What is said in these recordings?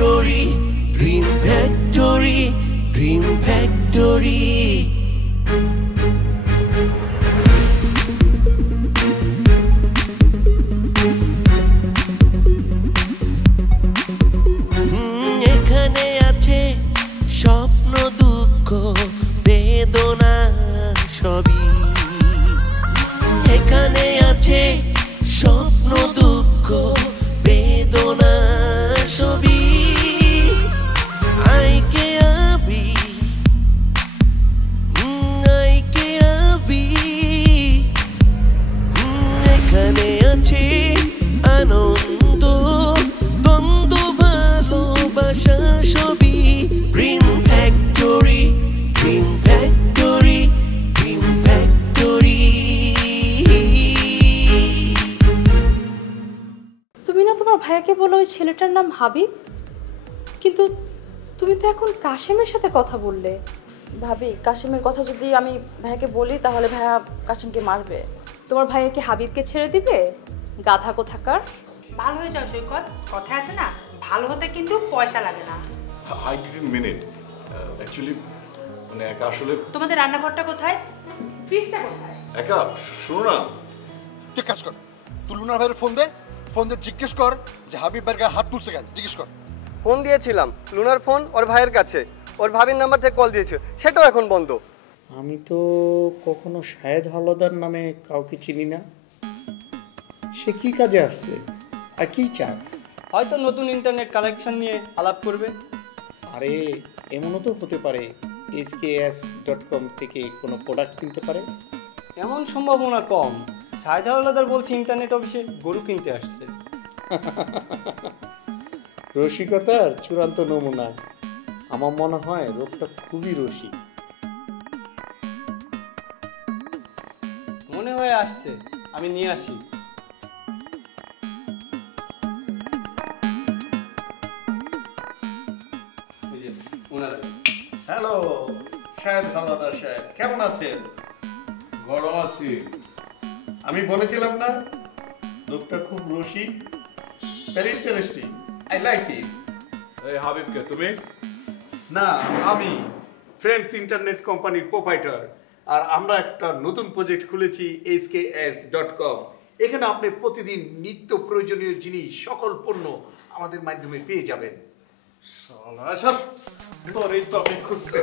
Factory, dream factory, dream factory. এখানে আছে স্বপ্ন, দুঃখ, বেদনা সবই। এখানে আছে স্বপ্ন, দুঃখ, বেদনা সবই। আইকে আবি, আইকে আবি। এখানে আছে আনন্দ, দ্বন্দ্ব, ভালোবাসা সবই। Dream factory, dream factory, dream factory. তুমি না তোমার ভাইয়াকে বলো ওই ছেলেটার নাম হাবিব, কিন্তু তুমি তো এখন কাশেমের সাথে কথা বললে। ভাবি, কাশিমের কথা যদি আমি ভাইয়াকে বলি তাহলে ভাইয়া কাশিমকে মারবে। তোমার ভাইয়া কি হাবিবকে ছেড়ে দিবে? গাধা কোথাকার। ভালো হয়ে যাও সৈকত, কথা আছে না, ভালো হতে কিন্তু পয়সা লাগে না। I didn't mean it. Actually, মানে একা আসলে তোমাদের রান্নাঘরটা কোথায়, ফ্রিজটা কোথায়? একা শোনো না, তুই কাজ কর, তুই লুনার ভাইয়ের ফোন দে, ফোন দিয়ে জিজ্ঞেস কর যে হাবিব ভাইয়ের গায়ে হাত তুলছে কেন, জিজ্ঞেস কর। ফোন দিয়েছিলাম, লুনার ফোন ওর ভাইয়ের কাছে, ওর ভাবির নাম্বার থেকে কল দিয়েছিল, সেটাও এখন বন্ধ। আমি তো কখনো শাহেদ হাওলাদার নামে কাউকে চিনি না। সে কি কাজে আসছে আর কি চায়? হয়তো নতুন ইন্টারনেট কানেকশন নিয়ে আলাপ করবে। আরে এমনও তো হতে পারে SKS.com থেকে কোনো প্রোডাক্ট কিনতে পারে। এমন সম্ভাবনা কম। শাহেদ হাওলাদার বলছে ইন্টারনেট অফিসে গরু কিনতে আসছে। রসিকতার চূড়ান্ত নমুনা। আমার মনে হয় লোকটা খুবই রসিক। মনে হয় আসছে, আমি নিয়ে আসি। হ্যালো শাহেদ হাওলাদার সাহেব, কেমন আছেন? গরম আছি। আমি বলেছিলাম না লোকটা খুব রসিক, very interesting, I like it. এই হাবিবকে তুমি? না, আমি ফ্রেন্ডস ইন্টারনেট কোম্পানির প্রোপাইটার, আর আমরা একটা নতুন প্রজেক্ট খুলেছি SKS.com। এখানে আপনি প্রতিদিন নিত্য প্রয়োজনীয় জিনিস, সকল পণ্য আমাদের মাধ্যমে পেয়ে যাবেন। তোরই তো আমি খুঁজতে।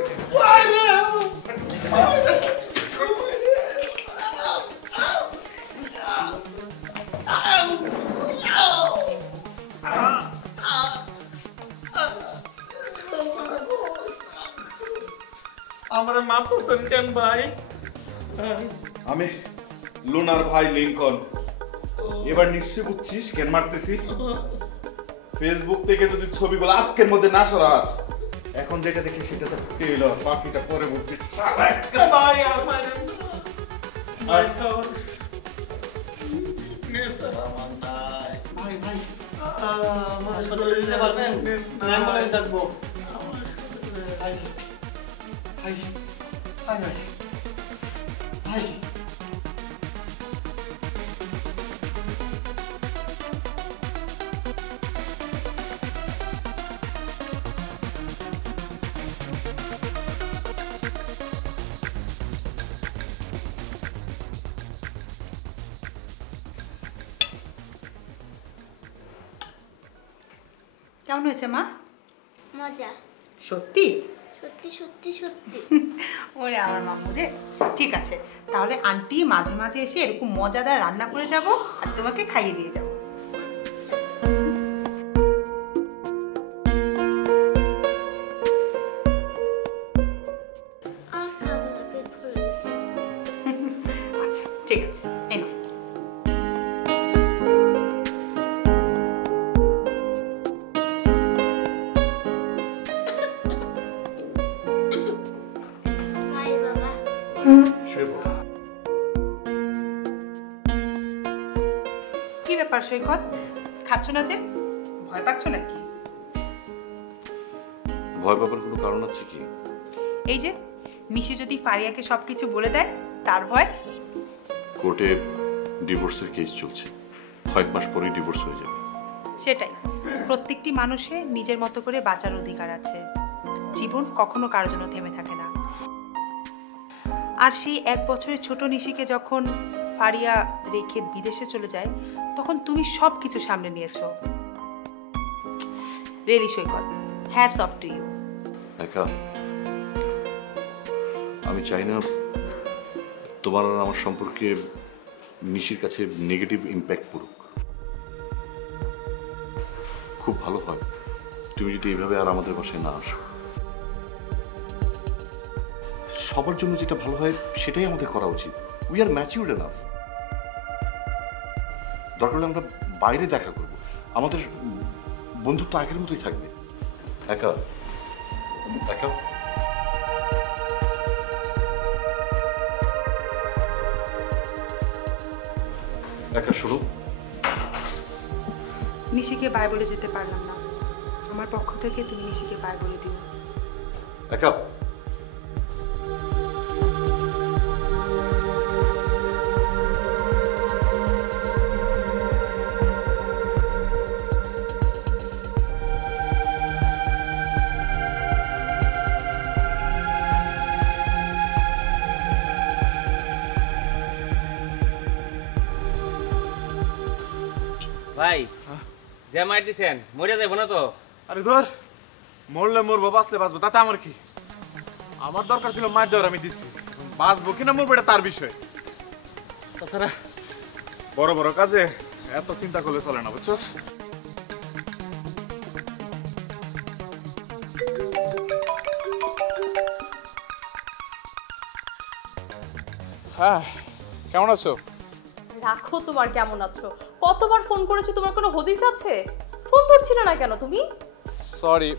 আমারে মারতেছেন কেন ভাই? আমি লুনার ভাই লিংকন। এবার নিশ্চয়ই বুঝছিস কেন মারতেছি। ফেসবুক থেকে যদি ছবিগুলো আজকের মধ্যে না সরাস, এখন যেটা দেখি সেটা তো পেল, বাকিটা পরে বুঝবি। ভাই আমার ভাই ভাই হাসপাতালে নিতে পারবেন? অ্যাম্বুলেন্স ডাকবো। ভাই ভাই ভাই ভাই ভাই। কেমন হয়েছে মা? মজা। সত্যি? সত্যি সত্যি সত্যি। ওরে আমার মামু রে। ঠিক আছে, তাহলে আন্টি মাঝে মাঝে এসে এরকম মজাদার রান্না করে যাব আর তোমাকে খাইয়ে দিয়ে যাব। আর খাবো না, পেট ভরে গেছে। আচ্ছা ঠিক আছে, এই নাও। বাই বাবা। কি ব্যাপার সৈকত, খাচ্ছ না যে? ভয় পাচ্ছ নাকি? ভয় পাবার কোনো কারণ আছে কি? এই যে মিশি যদি ফারিয়াকে সবকিছু বলে দেয় তার ভয়। কোর্টে ডিভোর্সের কেস চলছে, কয়েক মাস পরেই ডিভোর্স হয়ে যাবে। সেটাই, প্রত্যেকটি মানুষের নিজের মতো করে বাঁচার অধিকার আছে। জীবন কখনো কারোর জন্য থেমে থাকে না। আর সেই 1 বছরের ছোট নিশিকে যখন ফারিয়া রেখে বিদেশে চলে যায়, তখন তুমি সব কিছু সামনে নিয়েছো। Really Saikat, hats off to you. একা আমি চাই না তোমার আর আমার সম্পর্কে নিশির কাছে নেগেটিভ ইম্প্যাক্ট পড়ুক। খুব ভালো হয় তুমি যদি এইভাবে আর আমাদের বাসায় না আসো। সবার জন্য যেটা ভালো হয় সেটাই আমাদের করা উচিত। We are matured enough. দরকার হলে আমরা বাইরে দেখা করব, আমাদের বন্ধুত্ব আগের মতোই থাকবে। একা একা একা শুনো, নিশিকে বাই বলে যেতে পারলাম না। আমার পক্ষ থেকে তুমি নিশিকে বাই বলে দিও। একা ভাই যে মার দিছেন মরে যাইব না তো? আরে ধর, মরলে মরবো, বাঁচলে বাঁচবো, তাতে আমার কি? আমার দরকার ছিল মার দেওয়ার, আমি দিচ্ছি। বাঁচবো কিনা মরবো এটা তার বিষয়। তাছাড়া বড় বড় কাজে এত চিন্তা করলে চলে না, বুঝছস? হ্যাঁ, কেমন আছো? রাখো তোমার কেমন আছো। কতবার ফোন করেছো, তোমার কোনো হদিস আছে? ফোন ধরছিল না কেন তুমি? সরি,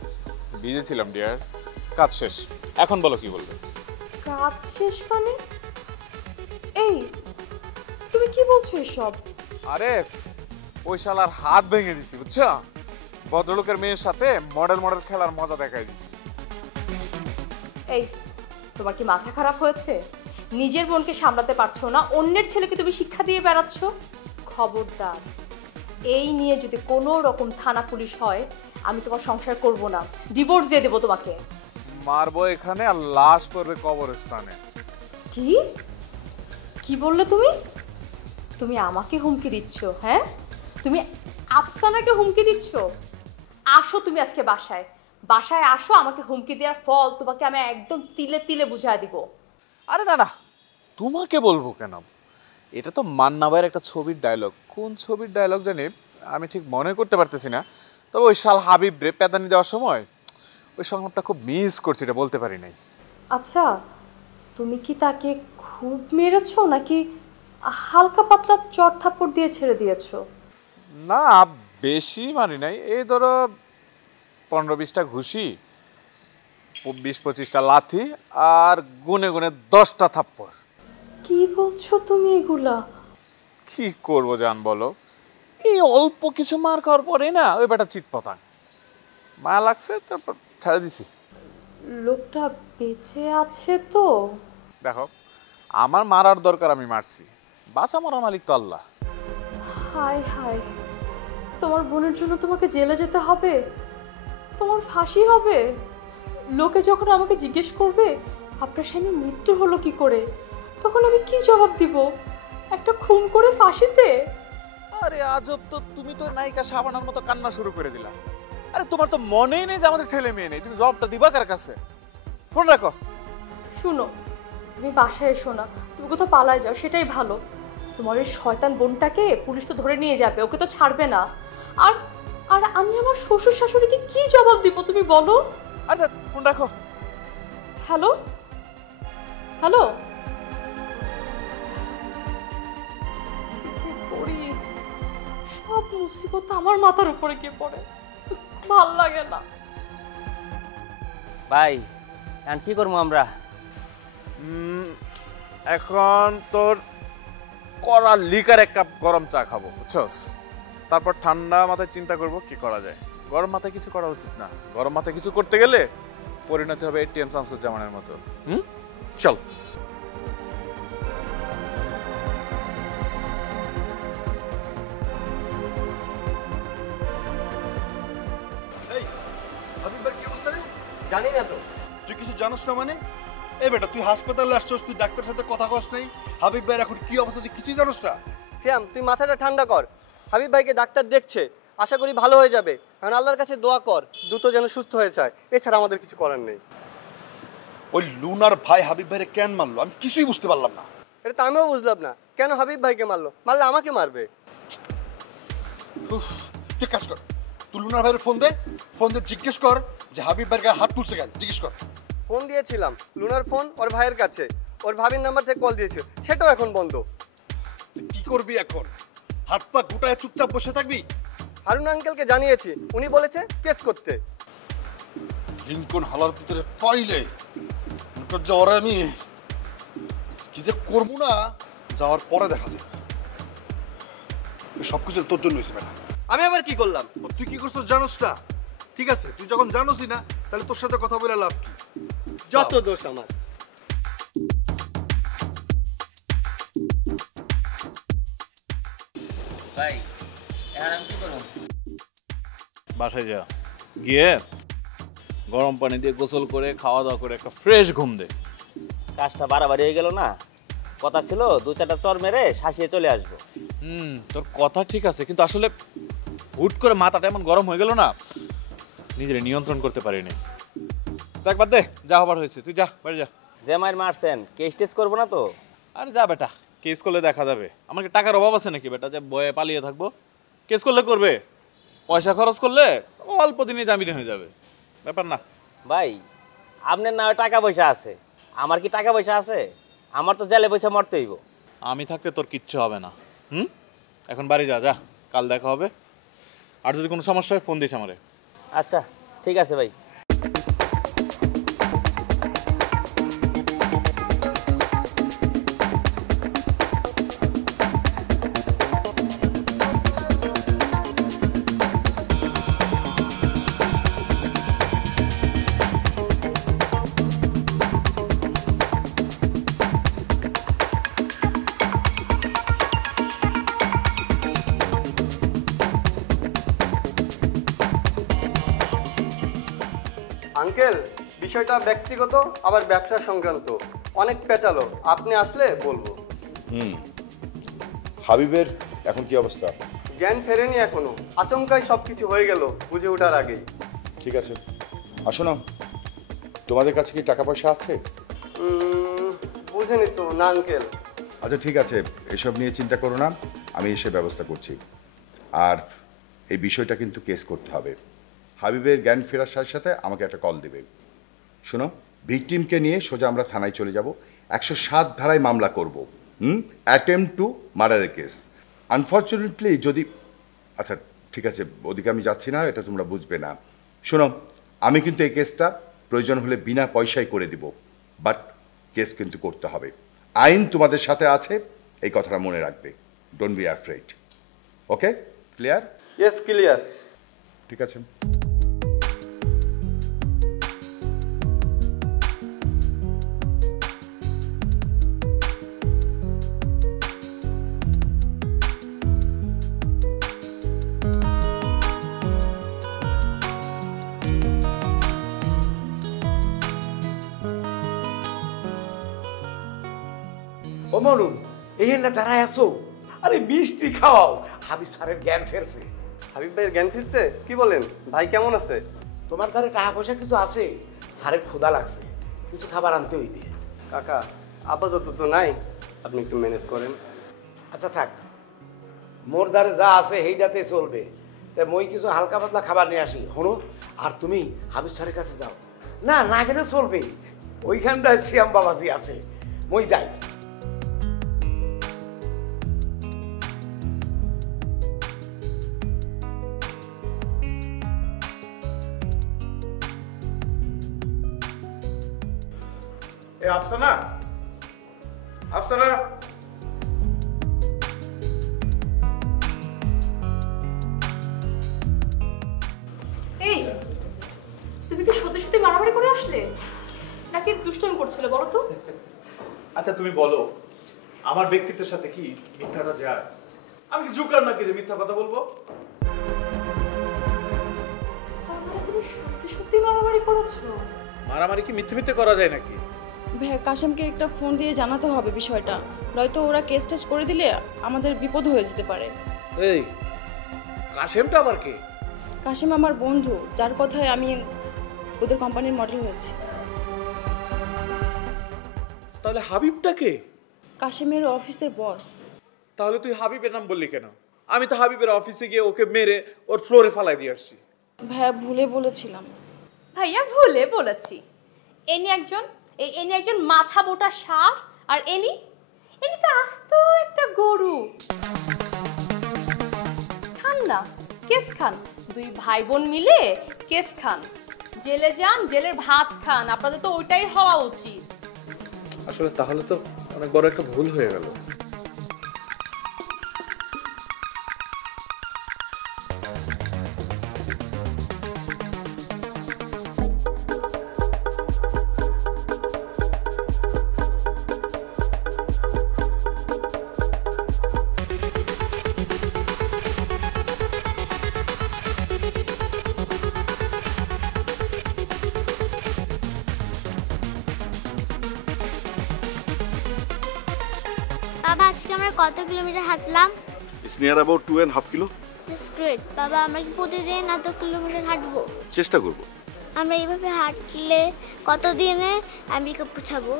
বিজি ছিলাম ডিয়ার। কাজ শেষ, এখন বলো কি বলবে। কাজ শেষ মানে? এই তুমি কি বলছো এসব? আরে ওই শালার হাত ভেঙে দিছি, বুঝছো? ভদ্রলোকের মেয়ের সাথে মডেল মডেল খেলার মজা দেখাই দিছি। এই তোমার কি মাথা খারাপ হয়েছে? নিজের বোনকে সামলাতে পারছো না, অন্যের ছেলেকে তুমি শিক্ষা দিয়ে বেড়াচ্ছ। খবরদার, এই নিয়ে যদি কোনো রকম থানা পুলিশ হয়, আমি তোমার সংসার করব না, ডিভোর্স দিয়ে দেবো তোমাকে। মারবো এখানে আর লাশ পড়বে কবরস্থানে। কি কি বললে তুমি? তুমি আমাকে হুমকি দিচ্ছ? হ্যাঁ, তুমি আফসানাকে হুমকি দিচ্ছ? আসো তুমি আজকে বাসায়, বাসায় আসো। আমাকে হুমকি দেওয়ার ফল তোমাকে আমি একদম তিলে তিলে বুঝাই দিব। আরে না না, তোমাকে বলবো কেন? এটা তো মান্না ভাইয়ের একটা ছবির ডায়লগ। কোন ছবির ডায়লগ জানি আমি ঠিক মনে করতে পারতেছি না, তবে ওই শাল হাবিব রে পেদানি দেওয়ার সময় ওই সংলাপটা খুব মিস করছি, এটা বলতে পারি নাই। আচ্ছা, তুমি কি তাকে খুব মেরেছো নাকি হালকা পাতলা চড় থাপ্পড় দিয়ে ছেড়ে দিয়েছো? না, বেশি মারি নাই। এই ধরো 15-20টা ঘুষি, 20-25টা লাথি আর গুনে গুনে 10টা থাপ্পড়। কি বলছো তুমি এগুলা? কি করবো জান বলো, এই অল্প কিছু মার খাওয়ার পরে না ওই বেটা চিৎপতাং মা লাগছে, তারপর ছেড়ে দিছি। লোকটা বেঁচে আছে তো? দেখো, আমার মারার দরকার, আমি মারছি। বাঁচা মারার মালিক তো আল্লাহ। হায় হায়, তোমার বোনের জন্য তোমাকে জেলে যেতে হবে, তোমার ফাঁসি হবে। লোকে যখন আমাকে জিজ্ঞেস করবে আপনার স্বামী মৃত্যু হলো কি করে, তখন আমি কি জবাব দিব? একটা খুন করে ফাঁসিতে? আরে আজব তো, তুমি তো নায়িকা শাবানার মতো কান্না শুরু করে দিলা। আরে তোমার তো মনেই নেই যে আমাদের ছেলে মেয়ে নেই, তুমি জবাবটা দিবা কার কাছে? ফোন রাখো। শুনো, তুমি বাসায় এসো না, তুমি কোথাও পালায় যাও, সেটাই ভালো। তোমার ওই শয়তান বোনটাকে পুলিশ তো ধরে নিয়ে যাবে, ওকে তো ছাড়বে না। আর আর আমি আমার শ্বশুর শাশুড়িকে কি জবাব দিব তুমি বলো? আচ্ছা ফোন রাখো। হ্যালো হ্যালো, সব মুসিবত আমার মাথার উপরে গিয়ে পড়ে, ভাল লাগে না। ভাই এখন কি করবো আমরা? এখন তোর কড়া লিকার এক কাপ গরম চা খাবো, বুঝছস? তারপর ঠান্ডা মাথায় চিন্তা করব কি করা যায়। গরম মাথায় কিছু করা উচিত না, গরম মাথায় কিছু করতে গেলে পরিণতি হবে এটিএম শামসুজ্জামানের মতো। চল। জানি না তো। তুই কিছু জানোস না মানে? এই বেটা তুই হাসপাতালে আসছস, তুই ডাক্তারের সাথে কথা কস নাই? হাবিব ভাইয়ের এখন কি অবস্থা তুই কিছুই জানোস না? শ্যাম, তুই মাথাটা ঠান্ডা কর। হাবিব ভাইকে ডাক্তার দেখছে, আশা করি ভালো হয়ে যাবে। কারণ আল্লাহর কাছে দোয়া কর দ্রুত যেন সুস্থ হয়ে যায়, এছাড়া আমাদের কিছু করার নেই। ওই লুনার ভাই হাবিব ভাইরে কেন মারলো আমি কিছুই বুঝতে পারলাম না। এটা তো আমিও বুঝলাম না, কেন হাবিব ভাইকে মারলো? মারলে আমাকে মারবে। তুই কাজ কর, তুই লুনার ভাইয়ের ফোন দে, ফোন দিয়ে জিজ্ঞেস কর যে হাবিব ভাইয়ের গায়ে হাত তুলছে কেন, জিজ্ঞেস কর। ফোন দিয়েছিলাম, লুনার ফোন ওর ভাইয়ের কাছে, ওর ভাবির নাম্বার থেকে কল দিয়েছিল, সেটাও এখন বন্ধ। তুই কি করবি এখন? হাত পা গুটায় চুপচাপ বসে থাকবি? হারুন আঙ্কেলকে জানিয়েছি, উনি বলেছে কেস করতে। লিঙ্কন হালার ভিতরে পাইলে ওরা আমি কি যে করবো না, যাওয়ার পরে দেখা যাবে। সবকিছু তোর জন্য হয়েছে বেটা। আমি আবার কি করলাম? তুই কি করছিস জানোস না? ঠিক আছে, তুই যখন জানোসই না তাহলে তোর সাথে কথা বলে লাভ কি? যত দোষ আমার। ভাই এখন আমি কি করব? বাসায় যা, গিয়ে গরম পানি দিয়ে গোসল করে খাওয়া দাওয়া করে একটা ফ্রেশ ঘুম দে। কাজটা বাড়াবাড়ি হয়ে গেল না? কথা ছিল 2-4টা চর মেরে শাসিয়ে চলে আসবো। তোর কথা ঠিক আছে, কিন্তু আসলে হুট করে মাথাটা এমন গরম হয়ে গেল না, নিজের নিয়ন্ত্রণ করতে পারিনি। দেখ বাদ দে, যা হবার হয়েছে, তুই যা বাড়ি যা। যে মায়ের মারছেন কেস টেস করবো না তো? আরে যা বেটা, কেস করলে দেখা যাবে। আমার কি টাকার অভাব আছে নাকি বেটা যে বয়ে পালিয়ে থাকবো? কেস করলে করবে, পয়সা খরচ করলে অল্প দিনে জামিনে হয়ে যাবে, ব্যাপার না। ভাই আপনার না টাকা পয়সা আছে, আমার কি টাকা পয়সা আছে? আমার তো জেলে পয়সা মরতে হইব। আমি থাকতে তোর কিচ্ছু হবে না। এখন বাড়ি যা, যা, কাল দেখা হবে। আর যদি কোনো সমস্যা হয় ফোন দিস আমারে। আচ্ছা ঠিক আছে ভাই। আঙ্কেল, বিষয়টা ব্যক্তিগত আবার ব্যবসা সংক্রান্ত, অনেক পেঁচালো, আপনি আসলে বলবো। হাবিবের এখন কি অবস্থা? জ্ঞান ফেরেনি এখনো, আচমকাই সবকিছু হয়ে গেল বুঝে ওঠার আগেই। ঠিক আছে, আসো না। তোমাদের কাছে কি টাকা পয়সা আছে? বুঝেনি তো না আঙ্কেল। আচ্ছা ঠিক আছে, এসব নিয়ে চিন্তা করো না, আমি এসে ব্যবস্থা করছি। আর এই বিষয়টা কিন্তু কেস করতে হবে। হাবিবের জ্ঞান ফেরার সাথে সাথে আমাকে একটা কল দেবে। শোনো, ভিকটিমকে নিয়ে সোজা আমরা থানায় চলে যাব, 107 ধারায় মামলা করব। অ্যাটেম্পট টু মার্ডারের কেস। আনফর্চুনেটলি যদি, আচ্ছা ঠিক আছে, ওদিকে আমি যাচ্ছি না, এটা তোমরা বুঝবে না। শোনো, আমি কিন্তু এই কেসটা প্রয়োজন হলে বিনা পয়সায় করে দিব, বাট কেস কিন্তু করতে হবে। আইন তোমাদের সাথে আছে, এই কথাটা মনে রাখবে। Don't be afraid. Okay, clear? Yes, clear. ঠিক আছে। ও মনু, এই না দাঁড়ায় আছো? আরে মিষ্টি খাওয়াও, হাবিব স্যারের জ্ঞান ফেরছে। হাবিব ভাইয়ের জ্ঞান ফিরছে? কি বলেন? ভাই কেমন আছে? তোমার ধারে টাকা পয়সা কিছু আছে? স্যারের ক্ষুধা লাগছে, কিছু খাবার আনতে হইবে। কাকা, আপাতত তো নাই, আপনি একটু ম্যানেজ করেন। আচ্ছা থাক, মোর ধারে যা আছে সেইটাতে চলবে। তাই মই কিছু হালকা পাতলা খাবার নিয়ে আসি। হনো, আর তুমি হাবিব স্যারের কাছে যাও। না না গেলে চলবে, ওইখানটায় সিয়াম বাবাজি আছে, মই যাই। আফসানা, আফসানা, এই তুমি কি সত্যি সত্যি মারামারি করে আসলে নাকি দুষ্টামি করছিলে বলো তো? আচ্ছা তুমি বলো, আমার ব্যক্তিত্বের সাথে কি মিথ্যাটা যায়? আমি কি জুকার নাকি যে মিথ্যা কথা বলবো? তুমি সত্যি সত্যি মারামারি করেছো? মারামারি কি মিথ্যে মিথ্যে করা যায় নাকি? ভাইয়া কাশেমকে একটা ফোন দিয়ে জানাতে হবে বিষয়টা, নয়তো ওরা কেস টেস্ট করে দিলে আমাদের বিপদ হয়ে যেতে পারে। এই কাশেমটা আবার কে? কাশেম আমার বন্ধু, যার কথায় আমি ওদের কোম্পানির মডেল হয়েছি। তাহলে হাবিবটা কে? কাশেমের অফিসের বস। তাহলে তুই হাবিবের নাম বললি কেন? আমি তো হাবিবের অফিসে গিয়ে ওকে মেরে ওর ফ্লোরে ফালাই দিয়ে আসছি। ভাইয়া ভুলে বলেছিলাম। ভাইয়া ভুলে বলেছি। এনি একজন মাথা মোটা ষাঁড়, আর এনি তো আস্ত একটা গরু। খান না, কেস খান, দুই ভাই বোন মিলে কেস খান, জেলে যান, জেলের ভাত খান। আপনাদের তো ওইটাই হওয়া উচিত। আসলে তাহলে তো অনেক বড় একটা ভুল হয়ে গেল। বাবা আজকে আমরা কত kilometre হাঁটলাম? It's near about 2.5 kilo. That's great. বাবা আমরা কি প্রতিদিন এত কিলোমিটার হাঁটবো? চেষ্টা করব। আমরা এইভাবে হাঁটলে কতদিনে আমেরিকা পৌঁছাবো?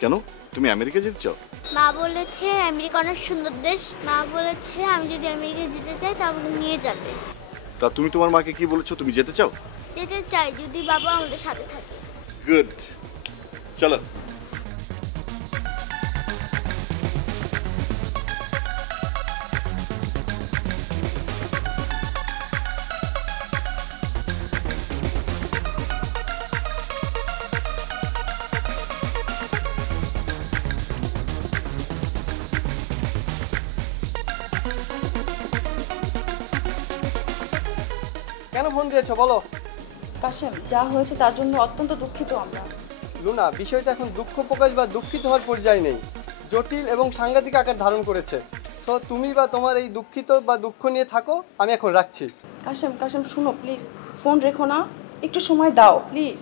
কেন তুমি আমেরিকা যেতে চাও? মা বলেছে আমেরিকা অনেক সুন্দর দেশ। মা বলেছে আমি যদি আমেরিকা যেতে চাই তাহলে নিয়ে যাবে। তা তুমি তোমার মাকে কি বলেছো, তুমি যেতে চাও? যেতে চাই যদি বাবা আমাদের সাথে থাকে। গুড, চলো। কেন ফোন দিয়েছো বলো? কাশেম, যা হয়েছে তার জন্য অত্যন্ত দুঃখিত আমরা। লুনা, বিষয়টা এখন দুঃখ প্রকাশ বা দুঃখিত হওয়ার পর্যায়ে নেই, জটিল এবং সাংঘাতিক আকার ধারণ করেছে। সো তুমি বা তোমার এই দুঃখিত বা দুঃখ নিয়ে থাকো, আমি এখন রাখছি। কাশেম শুনো প্লিজ, ফোন রেখো না, একটু সময় দাও প্লিজ।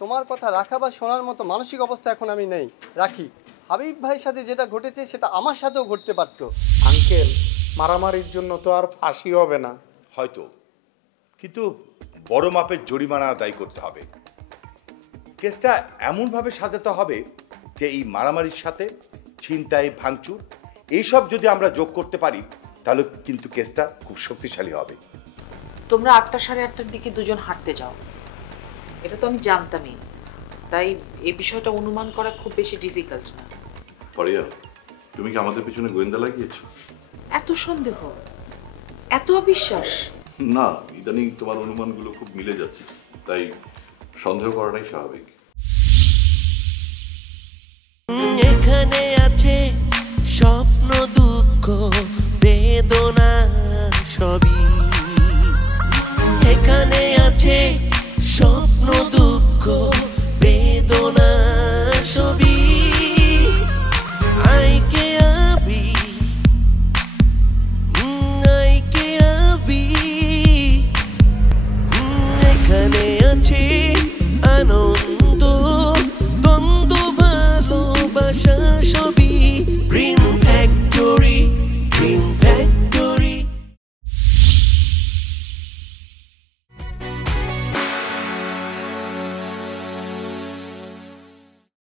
তোমার কথা রাখা বা শোনার মতো মানসিক অবস্থা এখন আমি নেই, রাখি। হাবিব ভাইয়ের সাথে যেটা ঘটেছে সেটা আমার সাথেও ঘটতে পারতো। আঙ্কেল, মারামারির জন্য তো আর ফাঁসি হবে না। হয়তো, কিন্তু বড় মাপের জরিমানা আদায় করতে হবে। কেসটা এমনভাবে সাজাতে হবে যে এই মারামারির সাথে ছিনতাই, ভাঙচুর এইসব যদি আমরা যোগ করতে পারি তাহলে কিন্তু কেসটা খুব শক্তিশালী হবে। তোমরা 8টা সাড়ে 8টার দিকে দুজন হাঁটতে যাও, এটা তো আমি জানতামই, তাই এই বিষয়টা অনুমান করা খুব বেশি ডিফিকাল্ট না। ফারিয়া, তুমি কি আমাদের পিছনে গোয়েন্দা লাগিয়েছো? এত সন্দেহ, এত অবিশ্বাস? না, ইদানিং তোমার অনুমানগুলো খুব মিলে যাচ্ছে, তাই সন্দেহ করাটাই স্বাভাবিক। এখানে আছে স্বপ্ন, দুঃখ, বেদনা সবই। এখানে আছে স্বপ্ন, দুঃখ, বেদনা সবই। আইকে আবি, আইকে আবি। এখানে আছে আনন্দ, দ্বন্দ্ব, ভালোবাসা সব।